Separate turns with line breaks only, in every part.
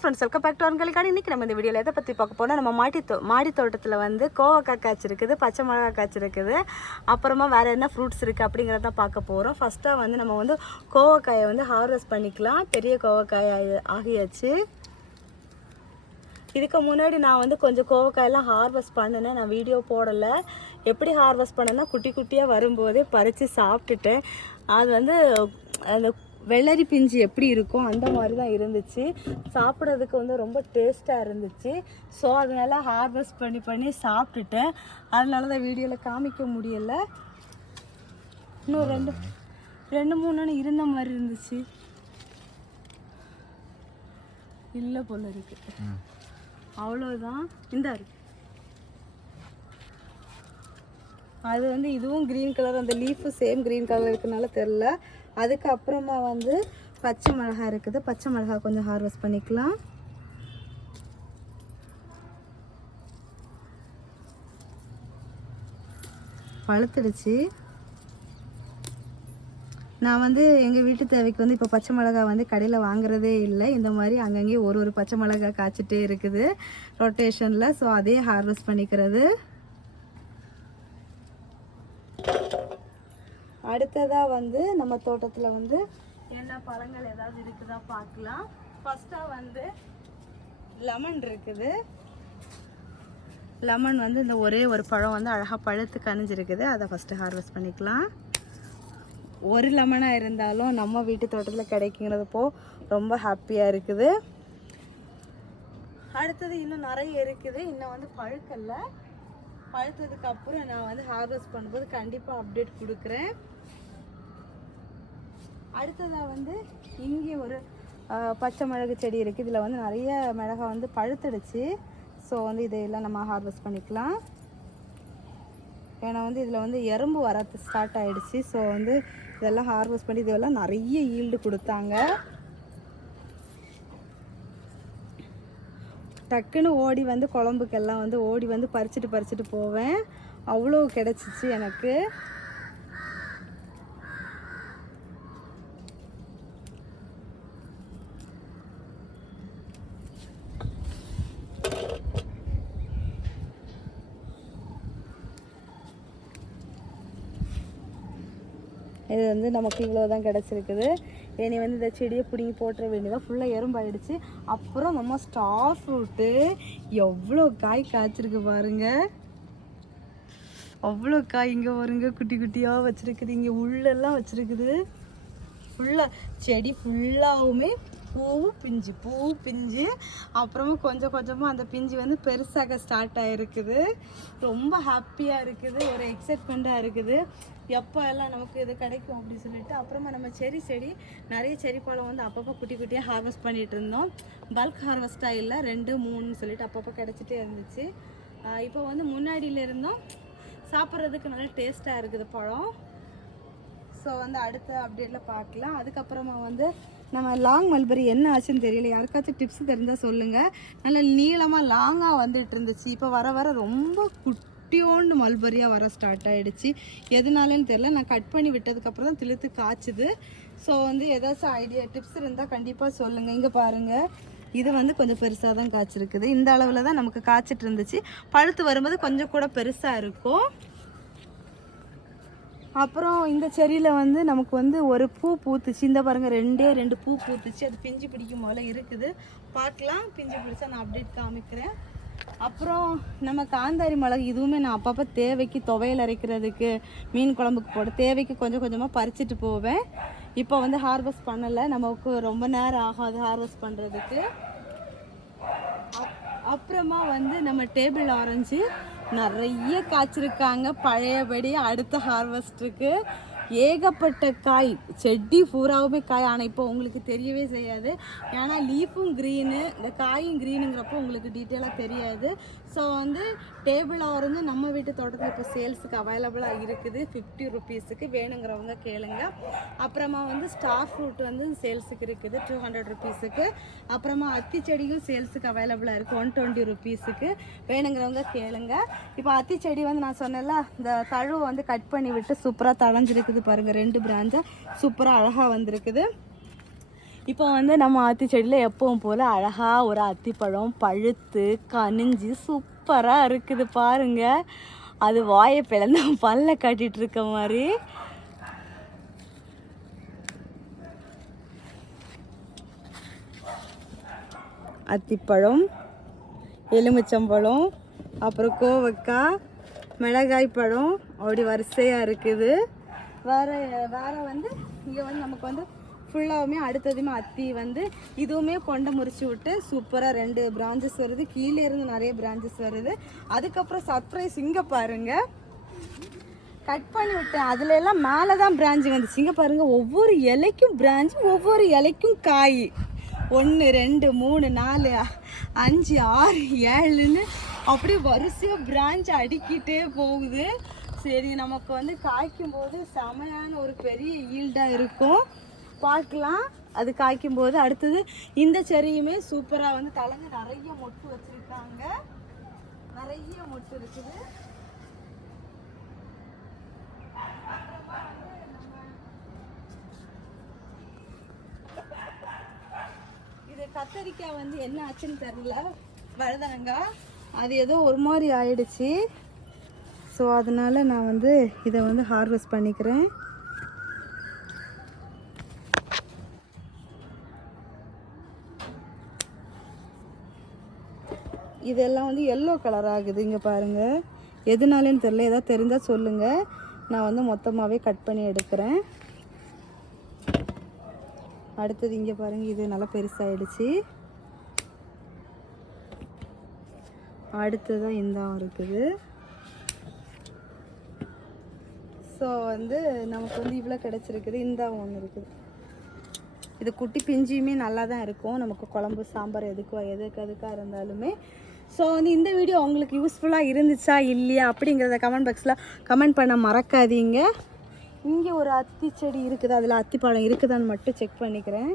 Friends welcome back to அவங்களுக்கான இன்றைக்கி நம்ம இந்த வீடியோவில் எதை பற்றி பார்க்க போனால் நம்ம மாடி தோ மாடி தோட்டத்தில் வந்து கோவக்காய் காய்ச்சிருக்குது பச்சை மிளகாய் காய்ச்சிருக்குது அப்புறமா வேறு என்ன ஃப்ரூட்ஸ் இருக்குது அப்படிங்கிறத பார்க்க போகிறோம் ஃபஸ்ட்டாக வந்து நம்ம வந்து கோவக்காயை வந்து ஹார்வெஸ்ட் பண்ணிக்கலாம். பெரிய கோவக்காய் ஆகியாச்சு. இதுக்கு முன்னாடி நான் வந்து கொஞ்சம் கோவக்காயெல்லாம் ஹார்வெஸ்ட் பண்ணினேன். நான் வீடியோ போடலை. எப்படி ஹார்வெஸ்ட் பண்ணேன்னா குட்டி குட்டியாக வரும்போதே பறித்து சாப்பிட்டுட்டேன். அது வந்து அந்த வெள்ளரி பிஞ்சு எப்படி இருக்கும் அந்த மாதிரி தான் இருந்துச்சு. சாப்பிட்றதுக்கு வந்து ரொம்ப டேஸ்ட்டாக இருந்துச்சு. ஸோ அதனால ஹார்வெஸ்ட் பண்ணி பண்ணி சாப்பிட்டுட்டேன். அதனால தான் வீடியோவில் காமிக்க முடியலை. இன்னும் ரெண்டு ரெண்டு மூணு இருந்த மாதிரி இருந்துச்சு. இல்லை போல இருக்கு. அவ்வளோதான் இந்த இருக்கு. அது வந்து இதுவும் க்ரீன் கலர் அந்த லீஃபும் சேம் க்ரீன் கலர் இருக்கனால தெரில அதுக்கப்புறமா வந்து பச்சை மிளகாய் இருக்குது. பச்சை மிளகாய் கொஞ்சம் ஹார்வெஸ்ட் பண்ணிக்கலாம். பழுத்துடுச்சு. நான் வந்து எங்கள் வீட்டு தேவைக்கு வந்து இப்போ பச்சை மிளகாய் வந்து கடையில் வாங்குறதே இல்லை. இந்த மாதிரி அங்கங்கே ஒரு ஒரு பச்சை மிளகாய் காய்ச்சிட்டே இருக்குது. ரொட்டேஷனில் ஸோ அதே ஹார்வெஸ்ட் பண்ணிக்கிறது. அடுத்ததாக வந்து நம்ம தோட்டத்தில் வந்து என்ன பழங்கள் ஏதாவது இருக்குதா பார்க்கலாம். ஃபஸ்ட்டாக வந்து லெமன் இருக்குது. லெமன் வந்து இந்த ஒரே ஒரு பழம் வந்து அழகாக பழுத்து கனிஞ்சிருக்குது. அதை ஃபஸ்ட்டு ஹார்வெஸ்ட் பண்ணிக்கலாம். ஒரு லெமனாக இருந்தாலும் நம்ம வீட்டு தோட்டத்தில் கிடைக்குங்கிறதுப்போ ரொம்ப ஹாப்பியாக இருக்குது. அடுத்தது இன்னும் நிறைய இருக்குது. இன்னும் வந்து பழுக்கல்ல. பழுத்ததுக்கு அப்புறம் நான் வந்து ஹார்வெஸ்ட் பண்ணும்போது கண்டிப்பாக அப்டேட் கொடுக்குறேன். அடுத்ததாக வந்து இங்கே ஒரு பச்சை மிளகு செடி இருக்குது இதில் வந்து நிறைய மிளகாய் வந்து பழுத்துடுச்சு. ஸோ வந்து இதையெல்லாம் நம்ம ஹார்வெஸ்ட் பண்ணிக்கலாம். ஏன்னா வந்து இதில் வந்து எறும்பு வரத்து ஸ்டார்ட் ஆகிடுச்சு ஸோ வந்து இதெல்லாம் ஹார்வெஸ்ட் பண்ணி இதெல்லாம் நிறைய ஈல்டு கொடுத்தாங்க. டக்குன்னு ஓடி வந்து குழம்புக்கெல்லாம் வந்து ஓடி வந்து பறிச்சுட்டு பறிச்சுட்டு போவேன். அவ்வளோ கிடச்சிச்சு எனக்கு. இது வந்து நமக்கு இவ்வளோ தான் கிடச்சிருக்குது. இனி வந்து இந்த செடியை பிடுங்கி போட்டுற வேண்டியதாக ஃபுல்லாக எறும்பாயிடுச்சு. அப்புறம் நம்ம ஸ்டார் ஃப்ரூட்டு எவ்வளோ காய் காய்ச்சிருக்கு பாருங்கள் அவ்வளோ காய் இங்கே வருங்க குட்டி குட்டியாக வச்சுருக்குது. இங்கே உள்ளெல்லாம் வச்சுருக்குது. ஃபுல்லாக செடி ஃபுல்லாகவுமே பூ பிஞ்சு பூ பிஞ்சு. அப்புறமா கொஞ்சம் கொஞ்சமாக அந்த பிஞ்சு வந்து பெருசாக ஸ்டார்ட் ஆகிருக்குது ரொம்ப ஹாப்பியாக இருக்குது. ஒரு எக்ஸைட்மெண்ட்டாக இருக்குது. எப்போ எல்லாம் நமக்கு இது கிடைக்கும் அப்படின்னு சொல்லிட்டு அப்புறமா நம்ம செரி செடி நிறைய செடி பழம் வந்து அப்பப்போ குட்டி குட்டியாக ஹார்வெஸ்ட் பண்ணிகிட்டு இருந்தோம். பல்க் ஹார்வெஸ்ட்டாக இல்லை ரெண்டு மூணுன்னு சொல்லிட்டு அப்பப்போ கிடச்சிட்டே இருந்துச்சு. இப்போ வந்து முன்னாடியில இருந்தோம். சாப்பிட்றதுக்கு நல்லா டேஸ்ட்டாக இருக்குது பழம். ஸோ வந்து அடுத்த அப்டேட்டில் பார்க்கலாம். அதுக்கப்புறமா வந்து நம்ம லாங் மல்பரி என்ன ஆச்சுன்னு தெரியல. யாருக்காச்சும் டிப்ஸ் தெரிஞ்சால் சொல்லுங்கள் நல்ல நீளமாக லாங்காக வந்துட்டு இருந்துச்சு. இப்போ வர வர ரொம்ப குட்டியோண்டு மல்பரியாக வர ஸ்டார்ட் ஆகிடுச்சு எதனாலன்னு தெரியல. நான் கட் பண்ணி விட்டதுக்கப்புறம் தான் திழுத்து காய்ச்சுது. ஸோ வந்து ஏதாச்சும் ஐடியா டிப்ஸ் இருந்தால் கண்டிப்பாக சொல்லுங்கள் இங்கே பாருங்கள் இது வந்து கொஞ்சம் பெருசாக தான் காய்ச்சிருக்குது. இந்த அளவில் தான் நமக்கு காய்ச்சிட்டு இருந்துச்சு. பழுத்து வரும்போது கொஞ்சம் கூட பெருசாக இருக்கும். அப்புறம் இந்த செடியில் வந்து நமக்கு வந்து ஒரு பூ பூத்துச்சு. இந்த பாருங்க ரெண்டே ரெண்டு பூ பூத்துச்சு. அது பிஞ்சு பிடிக்கும் போல இருக்குது. பார்க்கலாம். பிஞ்சு பிடிச்சா நான் அப்டேட் காமிக்கிறேன். அப்புறம் நம்ம காந்தாரி மிளகு இதுவுமே நான் அப்பப்போ தேவைக்கு துவையல் அரைக்கிறதுக்கு மீன் குழம்புக்கு போட தேவைக்கு கொஞ்சம் கொஞ்சமாக பறிச்சுட்டு போவேன். இப்போ வந்து ஹார்வெஸ்ட் பண்ணலை. நமக்கு ரொம்ப நேரம் ஆகாது ஹார்வெஸ்ட் பண்ணுறதுக்கு அப்- அப்புறமா வந்து நம்ம டேபிள் ஆரஞ்சு நிறைய காய்ச்சிருக்காங்க. பழையபடி அடுத்த ஹார்வெஸ்ட்டுக்கு ஏகப்பட்ட காய் செடி பூராவுமே காய். ஆனால் இப்போ உங்களுக்கு தெரியவே செய்யாது. ஏன்னா லீஃபும் க்ரீனு இந்த காயும் க்ரீனுங்கிறப்போ உங்களுக்கு டீட்டெயிலாக தெரியாது. ஸோ வந்து டேபிள் ஆரஞ்சு நம்ம வீட்டு தோட்டத்தில் இப்போ சேல்ஸுக்கு அவைலபிளாக இருக்குது. ஃபிஃப்டி ருபீஸுக்கு வேணுங்கிறவங்க கேளுங்க. அப்புறமா வந்து ஸ்டார் ஃப்ரூட் வந்து சேல்ஸுக்கு இருக்குது. டூ ஹண்ட்ரட் ருபீஸுக்கு அப்புறமா அத்தி செடியும் சேல்ஸுக்கு அவைலபிளாக இருக்குது ஒன் டுவெண்ட்டி ருபீஸுக்கு வேணுங்கிறவங்க கேளுங்க. இப்போ அத்தி செடி வந்து நான் சொன்னேன்ல இந்த தழுவை வந்து கட் பண்ணி விட்டு சூப்பராக வருது பாருங்கள் ரெண்டு பிரான்ச்சாக சூப்பராக அழகாக வந்திருக்குது. இப்போ வந்து நம்ம அத்தி செடியில் எப்பவும் போல் அழகாக ஒரு அத்திப்பழம் பழுத்து கனிஞ்சு சூப்பராக இருக்குது பாருங்க. அது வாயை பிளந்து பல்ல காட்டிட்டு இருக்க மாதிரி. அத்திப்பழம் எலுமிச்சம்பழம் அப்புறம் கோவக்காய் மிளகாய் பழம். அப்படி வரிசையாக இருக்குது. வேற வேற வந்து இங்கே வந்து நமக்கு வந்து ஃபுல்லாகவுமே அடுத்ததுமே அத்தி வந்து இதுவுமே கொண்டை முறிச்சு விட்டு சூப்பராக ரெண்டு பிரான்ச்சஸ் வருது. கீழே இருந்து நிறைய பிரான்ச்சஸ் வருது. அதுக்கப்புறம் சர்ப்ரைஸ் இங்கே பாருங்கள் கட் பண்ணி விட்டேன். அதுல எல்லாம் மேலே தான் பிரான்ச் வந்துச்சு. இங்கே பாருங்கள் ஒவ்வொரு இலைக்கும் பிரான்ச் ஒவ்வொரு இலைக்கும் காய். ஒன்று ரெண்டு மூணு நாலு அஞ்சு ஆறு ஏழுன்னு அப்படியே வரிசையாக பிரான்ச் அடிக்கிட்டே போகுது. சரி நமக்கு வந்து காய்க்கும் போது செமையான ஒரு பெரிய ஈல்டாக இருக்கும். பார்க்கலாம். அது காய்க்கும் போது அடுத்தது இந்த செரியுமே சூப்பராக வந்து தலைங்க நிறைய மொட்டு வச்சுருக்காங்க. நிறைய மொட்டு இருக்குது. இது கத்தரிக்காய் வந்து என்ன ஆச்சுன்னு தெரியல. வழுதாங்க அது ஏதோ ஒரு மாதிரி ஆயிடுச்சு. ஸோ அதனால் நான் வந்து இதை வந்து ஹார்வெஸ்ட் பண்ணிக்கிறேன். இதெல்லாம் வந்து எல்லோ கலர் ஆகுது. இங்கே பாருங்கள் எதுனாலேன்னு தெரியல. ஏதாவது தெரிஞ்சால் சொல்லுங்கள் நான் வந்து மொத்தமாகவே கட் பண்ணி எடுக்கிறேன். அடுத்தது இங்கே பாருங்கள் இது நல்லா பெருசாகிடுச்சு அடுத்ததான் இந்த இருக்குது. ஸோ வந்து நமக்கு வந்து இவ்வளோ கிடச்சிருக்குது. இந்த ஒன்று இருக்குது. இது குட்டி பிஞ்சியுமே நல்லா தான் இருக்கும். நமக்கு குழம்பு சாம்பார் எதுக்கோ எதுக்கு எதுக்காக இருந்தாலுமே. ஸோ வந்து இந்த வீடியோ உங்களுக்கு யூஸ்ஃபுல்லாக இருந்துச்சா இல்லையா அப்படிங்கிறத கமெண்ட் பாக்ஸில் கமெண்ட் பண்ண மறக்காதீங்க. இங்கே ஒரு அத்தி செடி இருக்குது. அதில் அத்திப்பழம் இருக்குதான்னு மட்டும் செக் பண்ணிக்கிறேன்.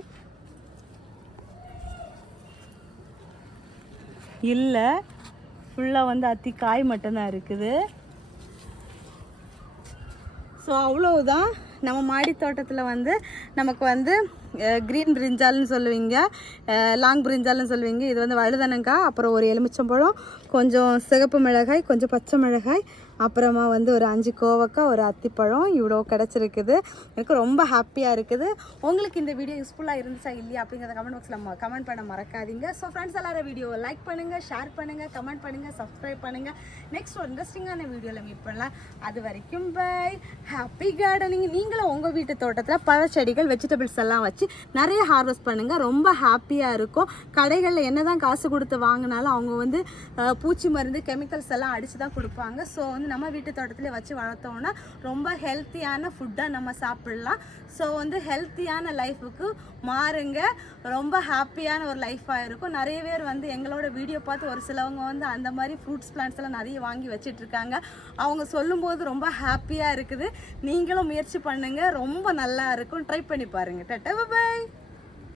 இல்லை ஃபுல்லாக வந்து அத்தி காய் மட்டும்தான் இருக்குது. ஸோ அவ்வளவுதான். நம்ம மாடி தோட்டத்தில் வந்து நமக்கு வந்து க்ரீன் பிரிஞ்சால்னு சொல்லுவீங்க. லாங் பிரிஞ்சால்னு சொல்லுவீங்க. இது வந்து வழுதனங்காய் அப்புறம் ஒரு எலுமிச்சம்பழம் கொஞ்சம் சிகப்பு மிளகாய் கொஞ்சம் பச்சை மிளகாய் அப்புறமா வந்து ஒரு அஞ்சு கோவக்காய் ஒரு அத்திப்பழம் இவ்வளோ கிடச்சிருக்குது. எனக்கு ரொம்ப ஹாப்பியாக இருக்குது. உங்களுக்கு இந்த வீடியோ யூஸ்ஃபுல்லாக இருந்துச்சா இல்லையா அப்படிங்கிறத கமெண்ட் பாக்ஸில் கமெண்ட் பண்ண மறக்காதீங்க. ஸோ ஃப்ரெண்ட்ஸ் எல்லாரும் வீடியோவை லைக் பண்ணுங்கள் ஷேர் பண்ணுங்கள் கமெண்ட் பண்ணுங்கள் சப்ஸ்கிரைப் பண்ணுங்கள் நெக்ஸ்ட் ஒரு இன்ட்ரெஸ்டிங்கான வீடியோவில் மீட் பண்ணலாம். அது வரைக்கும் பை ஹாப்பி கார்டனிங் நீங்களும் உங்கள் வீட்டு தோட்டத்தில் பழச்செடிகள் வெஜிடபிள்ஸ் எல்லாம் வச்சு நிறைய ஹார்வெஸ்ட் பண்ணுங்கள் ரொம்ப ஹாப்பியாக இருக்கும். கடைகளில் என்ன தான் காசு கொடுத்து வாங்கினாலும் அவங்க வந்து பூச்சி மருந்து கெமிக்கல்ஸ் எல்லாம் அடித்து தான் கொடுப்பாங்க. ஸோ வந்து நம்ம வீட்டு தோட்டத்திலே வச்சு வளர்த்தோம்னா ரொம்ப ஹெல்த்தியான ஃபுட்டாக நம்ம சாப்பிடலாம். ஸோ வந்து ஹெல்த்தியான லைஃபுக்கு மாறுங்க. ரொம்ப ஹாப்பியான ஒரு லைஃபாக இருக்கும். நிறைய பேர் வந்து எங்களோட வீடியோ பார்த்து ஒரு சிலவங்க வந்து அந்த மாதிரி ஃப்ரூட்ஸ் பிளான்ட்ஸ் எல்லாம் நிறைய வாங்கி வச்சிட்டு இருக்காங்க அவங்க சொல்லும்போது ரொம்ப ஹாப்பியாக இருக்குது. நீங்களும் முயற்சி பண்ணுங்கள் ரொம்ப நல்லா இருக்கும். ட்ரை பண்ணி பாருங்க. டட்டா பாய்